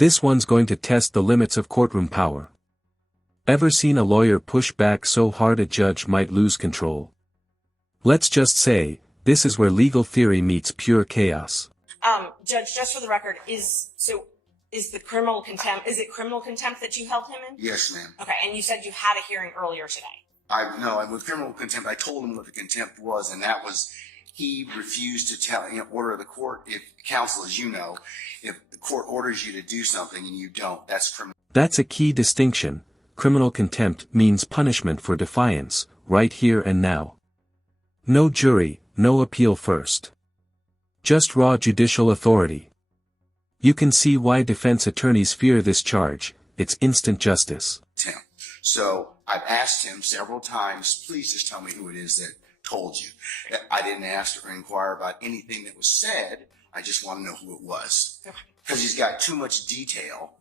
This one's going to test the limits of courtroom power. Ever seen a lawyer push back so hard a judge might lose control? Let's just say, this is where legal theory meets pure chaos. Judge, just for the record, is it criminal contempt that you held him in? Yes, ma'am. Okay, and you said you had a hearing earlier today. With criminal contempt, I told him what the contempt was, and that was he refused to order the court. If counsel, as you know, if the court orders you to do something and you don't, that's criminal. That's a key distinction. Criminal contempt means punishment for defiance, right here and now. No jury, no appeal first. Just raw judicial authority. You can see why defense attorneys fear this charge. It's instant justice. So I've asked him several times, please just tell me who it is that told you. I didn't ask or inquire about anything that was said. I just want to know who it was. Because he's got too much detail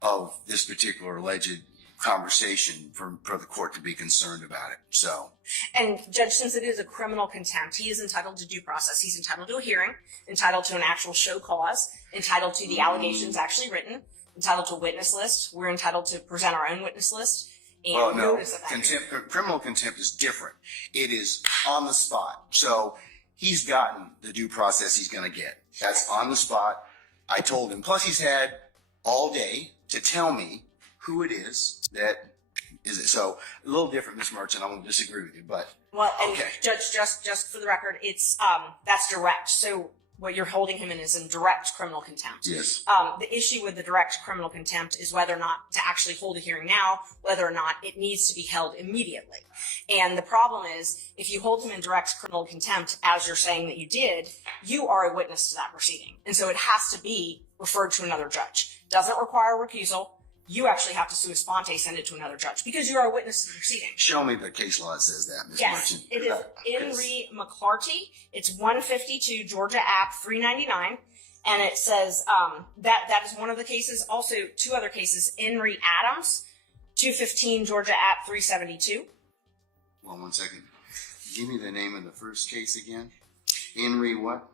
of this particular alleged conversation for the court to be concerned about it. So. And Judge, since it is a criminal contempt, he is entitled to due process. He's entitled to a hearing, entitled to an actual show cause, entitled to the allegations actually written, entitled to a witness list. We're entitled to present our own witness list. And well, no, criminal contempt is different. It is on the spot. So he's gotten the due process he's going to get. That's on the spot. I told him. Plus, he's had all day to tell me who it is that is it. So a little different, Ms. Merchant. I won't disagree with you, but okay. Judge, just for the record, it's that's direct. So what you're holding him in is in direct criminal contempt. Yes. The issue with the direct criminal contempt is whether or not to actually hold a hearing now, whether or not it needs to be held immediately. And the problem is, if you hold him in direct criminal contempt, as you're saying that you did, you are a witness to that proceeding. And so it has to be referred to another judge. Doesn't require recusal. You actually have to sua sponte send it to another judge because you are a witness to the proceeding. Show me the case law that says that, Ms. Yes, Merchant. it is Henry McClarty. It's 152 Georgia App 399, and it says that is one of the cases. Also, two other cases: Henry Adams, 215 Georgia App 372. Well, 1 second. Give me the name of the first case again. Henry what?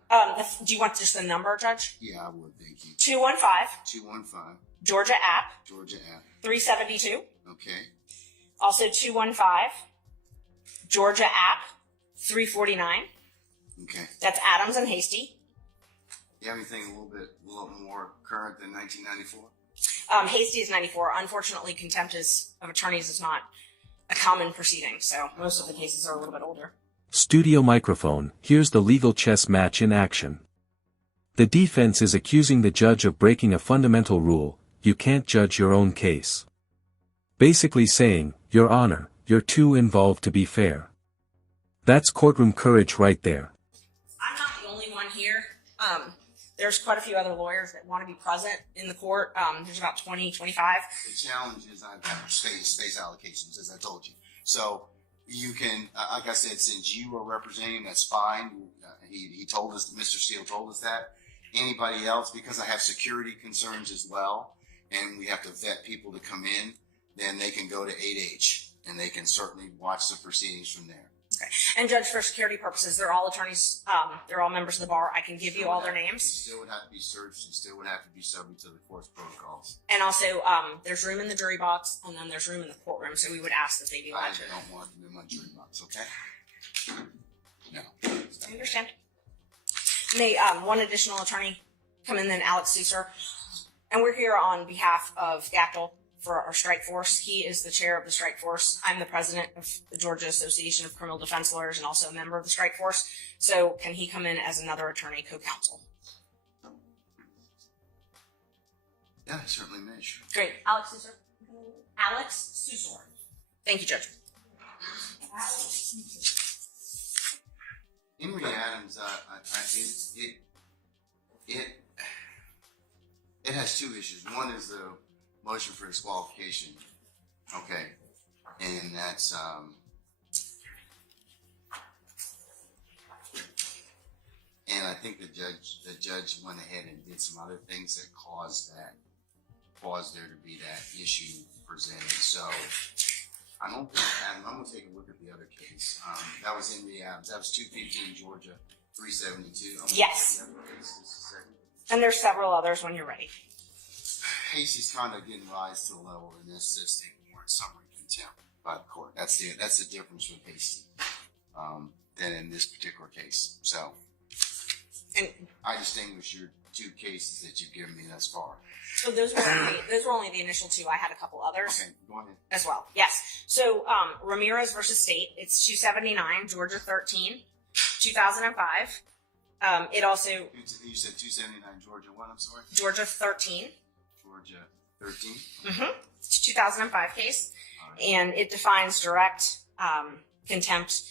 Do you want just the number, Judge? Yeah, I would. Thank you. 215. 215. Georgia App. Georgia App. 372. Okay. Also 215. Georgia App. 349. Okay. That's Adams and Hasty. You have anything a little more current than 1994? Hasty is 94. Unfortunately, contempt of attorneys is not a common proceeding, so most of the cases are a little bit older. Studio microphone, here's the legal chess match in action. The defense is accusing the judge of breaking a fundamental rule: you can't judge your own case. Basically saying, Your Honor, you're too involved to be fair. That's courtroom courage right there. I'm not the only one here. There's quite a few other lawyers that want to be present in the court. There's about 20, 25. The challenge is I've got space allocations, as I told you. So you can, like I said, since you are representing, that's fine. He told us, Mr. Steele told us that. Anybody else, because I have security concerns as well, and we have to vet people to come in, then they can go to 8H, and they can certainly watch the proceedings from there. Okay. And Judge, for security purposes, they're all attorneys, they're all members of the bar. I can give you all their names. They still would have to be searched and still would have to be subject to the court's protocols. And also, there's room in the jury box, and then there's room in the courtroom, so we would ask that they be allowed to. I don't want them in my jury box, okay? No. I understand. May one additional attorney come in, then Alex Susor. And we're here on behalf of Gactel for our strike force. He is the chair of the strike force. I'm the president of the Georgia Association of Criminal Defense Lawyers and also a member of the strike force. So can he come in as another attorney co-counsel? Yeah, I certainly may. Sure. Great. Alex Susor. Alex Susor. Thank you, Judge. Henry Adams, it has two issues. One is the motion for disqualification. Okay. And that's, and I think the judge went ahead and did some other things that caused there to be that issue presented. So I don't think, I'm going to take a look at the other case. That was Henry Adams. That was 215 Georgia 372. Yes. And there's several others when you're ready. Casey's kind of getting rise to the level in this system more in summary contempt by the court. That's the difference with Casey than in this particular case. So And I distinguish your two cases that you've given me thus far. so those were only the initial two. I had a couple others. Okay, go ahead. As well. Yes. So Ramirez versus State, it's 279, Georgia 13, 2005. It also You said 279 Georgia what? I'm sorry. Georgia 13. Georgia 13. Mm-hmm. It's a 2005 case, Right. and it defines direct contempt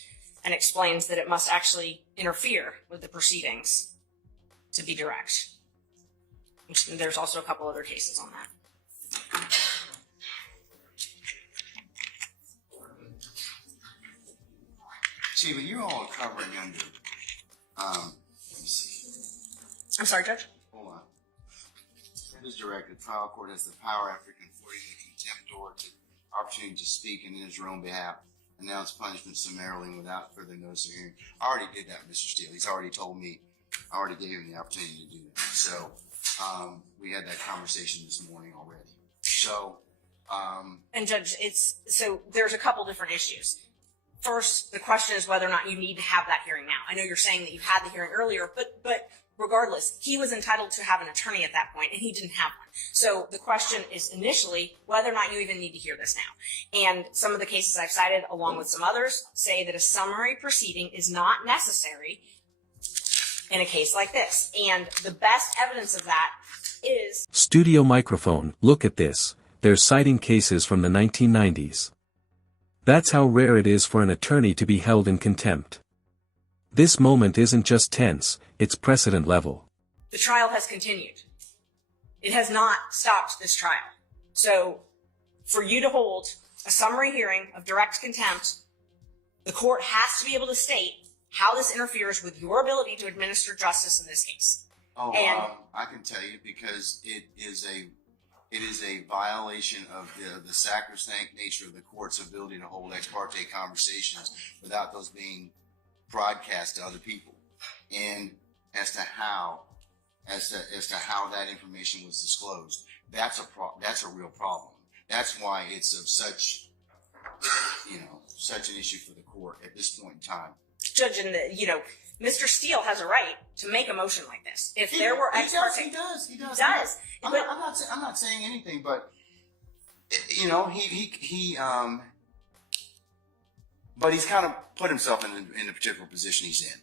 and explains that it must actually interfere with the proceedings to be direct. Which, there's also a couple other cases on that. See, but you're all covering under. Let me see. I'm sorry, Judge. Hold on. It is directed. Trial court has the power after conforting the contempt order to opportunity to speak in his own behalf, announce punishment summarily and without further notice of hearing. I already did that, Mr. Steele. He's already told me. I already gave him the opportunity to do that. So we had that conversation this morning already. So. And Judge, there's a couple different issues. First, the question is whether or not you need to have that hearing now. I know you're saying that you had the hearing earlier, but regardless, he was entitled to have an attorney at that point, and he didn't have one. So the question is initially whether or not you even need to hear this now. And some of the cases I've cited, along with some others, say that a summary proceeding is not necessary in a case like this. And the best evidence of that is... Studio microphone, look at this. They're citing cases from the 1990s. That's how rare it is for an attorney to be held in contempt. This moment isn't just tense, it's precedent level. The trial has continued. It has not stopped this trial. So, for you to hold a summary hearing of direct contempt, the court has to be able to state how this interferes with your ability to administer justice in this case. Oh, I can tell you because it is a violation of the sacrosanct nature of the court's ability to hold ex parte conversations without those being broadcast to other people, and as to how that information was disclosed. That's a real problem. That's why it's of such an issue for the court at this point in time. Judge, and Mr. Steele has a right to make a motion like this. If there were ex parte, he does. He does. I'm not saying anything, but but he's kind of put himself in the particular position he's in.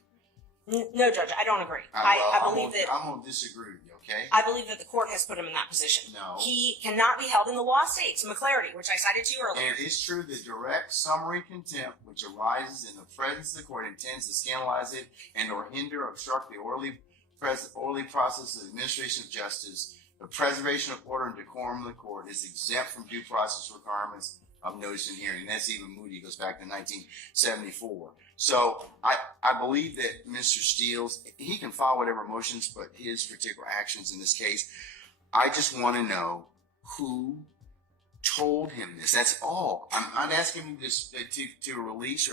No, Judge, I don't agree. I believe that I'm going to disagree with you. Okay. I believe that the court has put him in that position. No. He cannot be held in the law states, McClarity, which I cited to you earlier. And it is true that direct summary contempt, which arises in the presence of the court, intends to scandalize it and or hinder or obstruct the orderly process of administration of justice. The preservation of order and decorum of the court is exempt from due process requirements of notice and hearing. That's even Moody, goes back to 1974. So I believe that Mr. Steele's, he can file whatever motions, but his particular actions in this case, I just want to know who told him this. That's all. I'm not asking him to release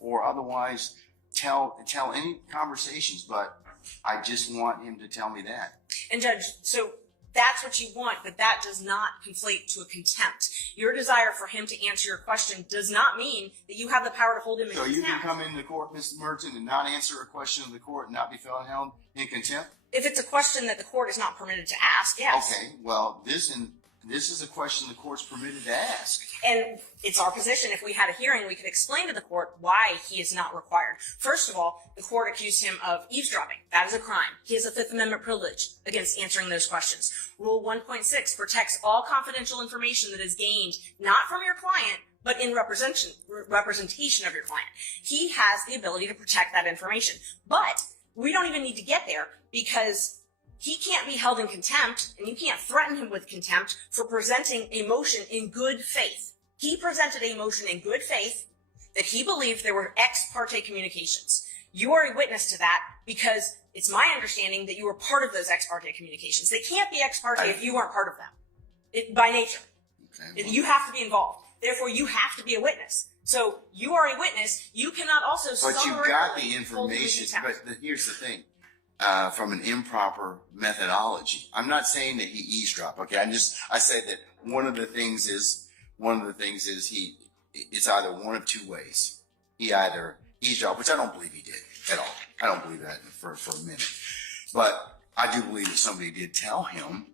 or otherwise tell any conversations, but I just want him to tell me that. And Judge, so that's what you want, but that does not conflate to a contempt. Your desire for him to answer your question does not mean that you have the power to hold him in contempt. So you can come into court, Mr. Merton, and not answer a question of the court and not be held in contempt? If it's a question that the court is not permitted to ask, yes. Okay, well, this is a question the court's permitted to ask. And it's our position, if we had a hearing, we could explain to the court why he is not required. First of all, the court accused him of eavesdropping. That is a crime. He has a Fifth Amendment privilege against answering those questions. Rule 1.6 protects all confidential information that is gained not from your client, but in representation of your client. He has the ability to protect that information. But we don't even need to get there because he can't be held in contempt, and you can't threaten him with contempt for presenting a motion in good faith. He presented a motion in good faith that he believed there were ex parte communications. You are a witness to that because it's my understanding that you were part of those ex parte communications. They can't be ex parte if you weren't part of them, by nature. Okay, well, you have to be involved. Therefore, you have to be a witness. So you are a witness. You cannot also But you got the information. But here's the thing. from an improper methodology. I'm not saying that he eavesdropped. Okay, I said that one of the things is it's either one of two ways. He either eavesdropped, which I don't believe he did at all. I don't believe that for a minute. But I do believe that somebody did tell him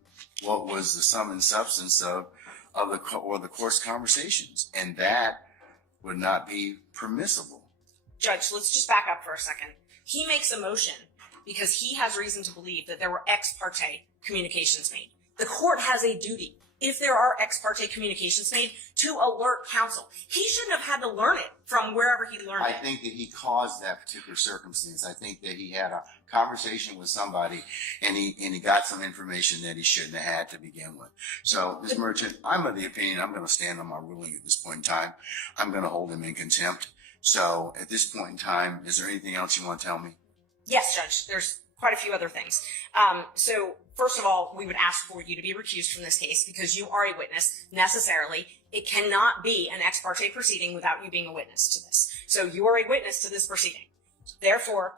what was the sum and substance of the court's conversations, and that would not be permissible. Judge, let's just back up for a second. He makes a motion because he has reason to believe that there were ex parte communications made. The court has a duty, if there are ex parte communications made, to alert counsel. He shouldn't have had to learn it from wherever he learned it. I think that he caused that particular circumstance. I think that he had a conversation with somebody and he got some information that he shouldn't have had to begin with. So, Ms. Merchant, I'm of the opinion I'm going to stand on my ruling at this point in time. I'm going to hold him in contempt. So, at this point in time, is there anything else you want to tell me? Yes, Judge. There's quite a few other things. So, first of all, we would ask for you to be recused from this case because you are a witness necessarily. It cannot be an ex parte proceeding without you being a witness to this. So you are a witness to this proceeding. Therefore,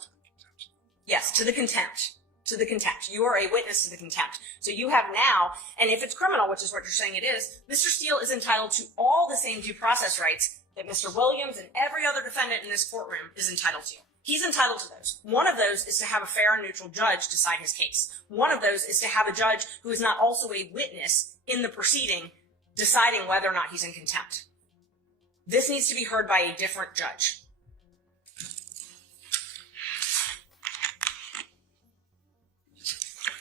yes, to the contempt. To the contempt. You are a witness to the contempt. So you have now, and if it's criminal, which is what you're saying it is, Mr. Steele is entitled to all the same due process rights that Mr. Williams and every other defendant in this courtroom is entitled to. He's entitled to those. One of those is to have a fair and neutral judge decide his case. One of those is to have a judge who is not also a witness in the proceeding deciding whether or not he's in contempt. This needs to be heard by a different judge.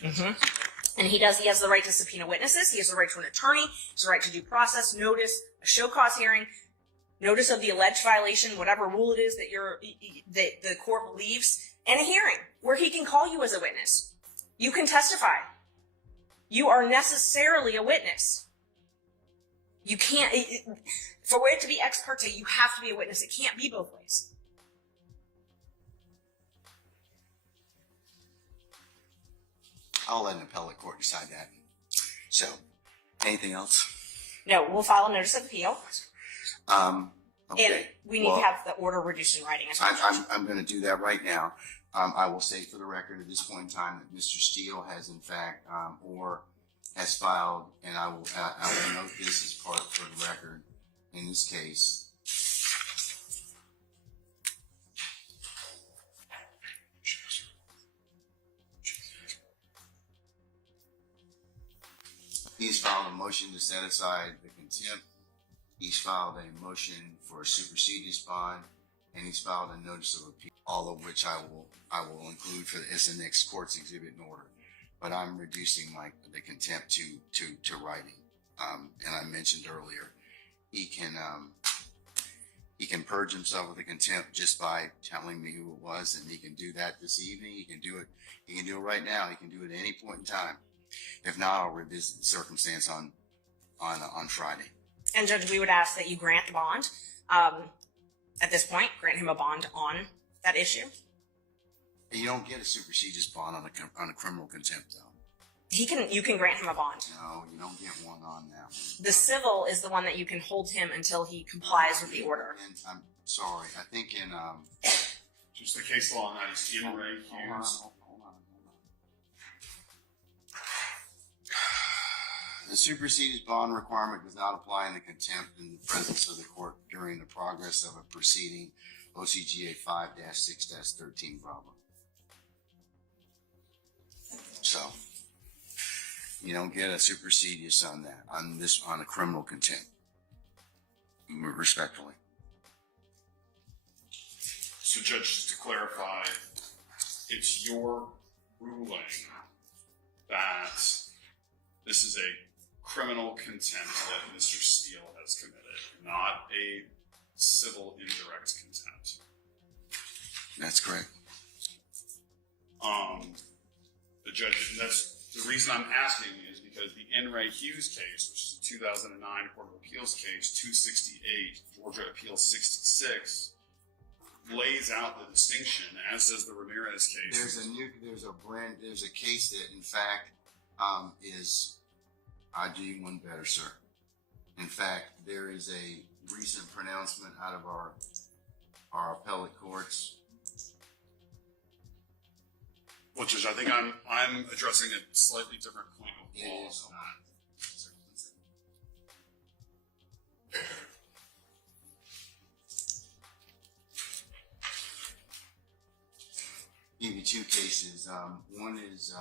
And he has the right to subpoena witnesses. He has the right to an attorney. He has the right to due process, notice, a show cause hearing, notice of the alleged violation, whatever rule it is that the court believes, and a hearing where he can call you as a witness. You can testify. You are necessarily a witness. You can't, for it to be ex parte, you have to be a witness. It can't be both ways. I'll let an appellate court decide that. So, anything else? No, we'll file a notice of appeal. Okay. And we need to have the order reduced in writing as well. I'm going to do that right now. I will say for the record at this point in time that Mr. Steele has in fact, or has filed, and I will note this as part for the record in this case. He's filed a motion to set aside the contempt. He's filed a motion for a superseded bond, and he's filed a notice of appeal, all of which I will include as the next court's exhibit in order. But I'm reducing the contempt to writing. And I mentioned earlier, he can purge himself of the contempt just by telling me who it was, and he can do that this evening. He can do it right now. He can do it at any point in time. If not, I'll revisit the circumstance on Friday. And Judge, we would ask that you grant the bond. At this point, grant him a bond on that issue. You don't get a superseded bond on a criminal contempt, though. You can grant him a bond. No, you don't get one on that one. The civil is the one that you can hold him until he complies with the order. And I'm sorry, I think in just the case law on that is in Ray Hughes. Hold on. The superseded bond requirement does not apply in the contempt in the presence of the court during the progress of a proceeding, OCGA 5-6-13 Bravo. So, you don't get a supersedious on that, on a criminal contempt, respectfully. So, Judge, just to clarify, it's your ruling that this is a criminal contempt that Mr. Steele has committed, not a civil indirect contempt. That's correct. The judge, that's the reason I'm asking is because the N. Ray Hughes case, which is a 2009 Court of Appeals case, 268, Georgia Appeal 66, lays out the distinction, as does the Ramirez case. There's a case that, in fact, I'll do you one better, sir. In fact, there is a recent pronouncement out of our appellate courts Well, Judge, I think I'm addressing a slightly different point of law. It is. Give you two cases. One is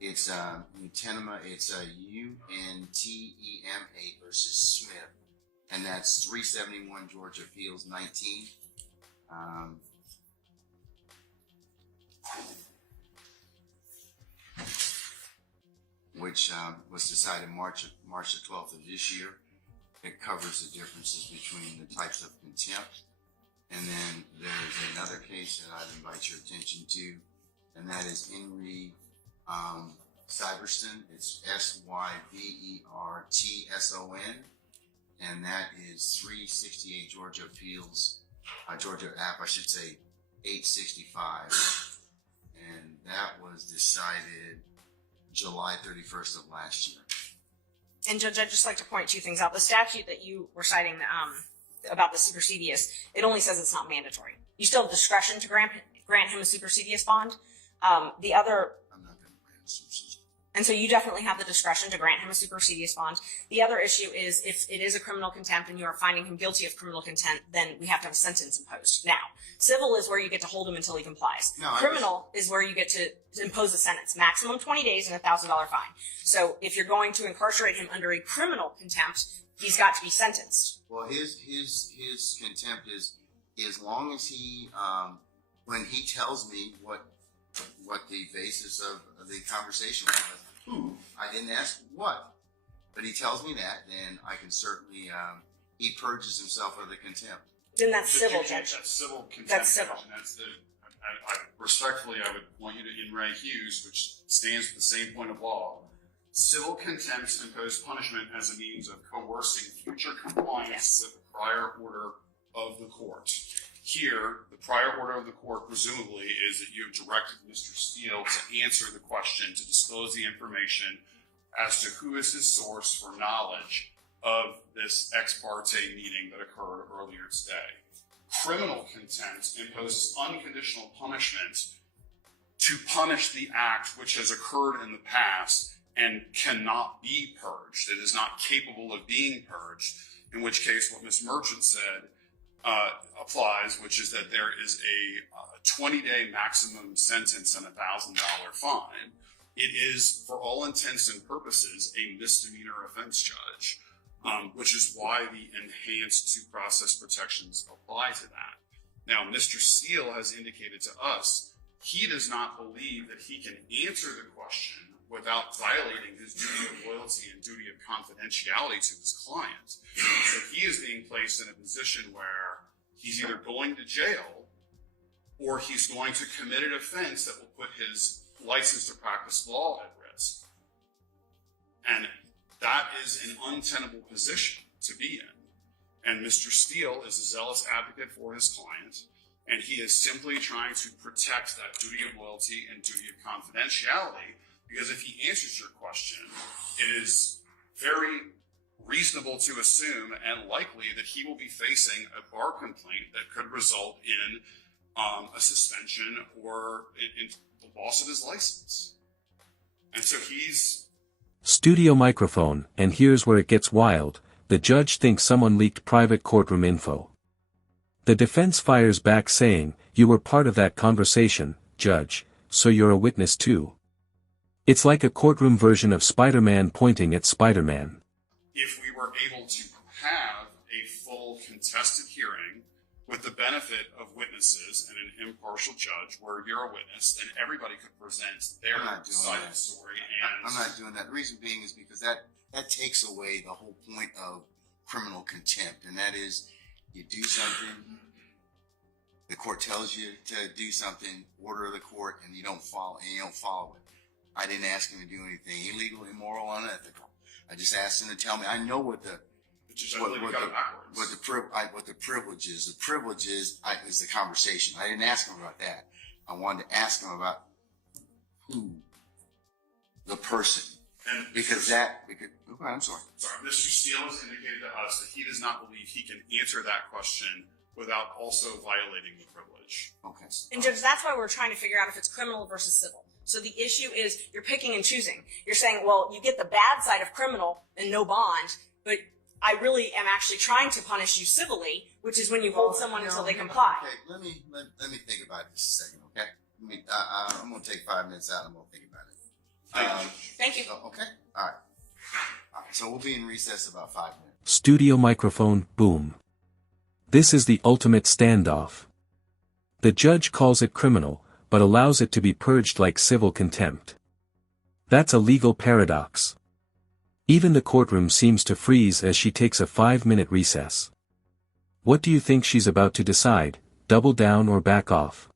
it's Untenema. It's UNTEMA versus Smith, and that's 371 Georgia Appeals 19. Which was decided March the 12th of this year. It covers the differences between the types of contempt. And then there's another case that I'd invite your attention to, and that is Henry Syverson. It's SYVERTSON, and that is 368 Georgia Appeals, Georgia App, I should say, 865. And that was decided July 31st of last year. And Judge, I'd just like to point two things out. The statute that you were citing about the supersedious, it only says it's not mandatory. You still have discretion to grant him a supersedious bond. The other, I'm not going to grant supersedious. and so you definitely have the discretion to grant him a supersedious bond. The other issue is if it is a criminal contempt and you are finding him guilty of criminal contempt, then we have to have a sentence imposed. Now, civil is where you get to hold him until he complies. No, criminal is where you get to impose a sentence, maximum 20 days and $1,000 fine. So if you're going to incarcerate him under a criminal contempt, he's got to be sentenced. Well, his contempt is as long as he when he tells me what the basis of the conversation was. I didn't ask what, but he tells me that, then I can certainly he purges himself of the contempt. Then that's civil, Judge. Judge. That's civil contempt. That's civil. And that's respectfully, I would point you to In Re Hughes, which stands for the same point of law. Civil contempt impose punishment as a means of coercing future compliance with the prior order of the court. Here, the prior order of the court presumably is that you have directed Mr. Steele to answer the question, to disclose the information as to who is his source for knowledge of this ex parte meeting that occurred earlier today. Criminal contempt imposes unconditional punishment to punish the act which has occurred in the past and cannot be purged. It is not capable of being purged, in which case what Ms. Merchant said applies, which is that there is a 20-day maximum sentence and $1,000 fine. It is, for all intents and purposes, a misdemeanor offense, Judge, which is why the enhanced due process protections apply to that. Now, Mr. Steele has indicated to us he does not believe that he can answer the question without violating his duty of loyalty and duty of confidentiality to his client. So he is being placed in a position where he's either going to jail or he's going to commit an offense that will put his license to practice law at risk. And that is an untenable position to be in. And Mr. Steele is a zealous advocate for his client, and he is simply trying to protect that duty of loyalty and duty of confidentiality, because if he answers your question, it is very reasonable to assume and likely that he will be facing a bar complaint that could result in a suspension or in the loss of his license. And so he's... Studio microphone, and here's where it gets wild. The judge thinks someone leaked private courtroom info. The defense fires back saying, "You were part of that conversation, Judge, so you're a witness too." It's like a courtroom version of Spider-Man pointing at Spider-Man. If we were able to have a full contested hearing with the benefit of witnesses and an impartial judge where you're a witness, then everybody could present their side of the story. And I'm not doing that. The reason being is because that takes away the whole point of criminal contempt, and that is you do something, the court tells you to do something, order of the court, and you don't follow it. I didn't ask him to do anything illegal, immoral, unethical. I just asked him to tell me. I know what the privilege is. The privilege is the conversation. I didn't ask him about that. I wanted to ask him about who, the person, I'm sorry. I'm sorry. Mr. Steele has indicated to us that he does not believe he can answer that question without also violating the privilege. Okay. And Judge, that's why we're trying to figure out if it's criminal versus civil. So the issue is you're picking and choosing. You're saying, well, you get the bad side of criminal and no bond, but I really am actually trying to punish you civilly, which is when you hold someone until they comply. Okay, let me think about this a second, okay? I'm going to take 5 minutes out. I'm going to think about it. Thank you. Okay? All right. So we'll be in recess about 5 minutes. Studio microphone, boom. This is the ultimate standoff. The judge calls it criminal, but allows it to be purged like civil contempt. That's a legal paradox. Even the courtroom seems to freeze as she takes a 5-minute recess. What do you think she's about to decide, double down or back off?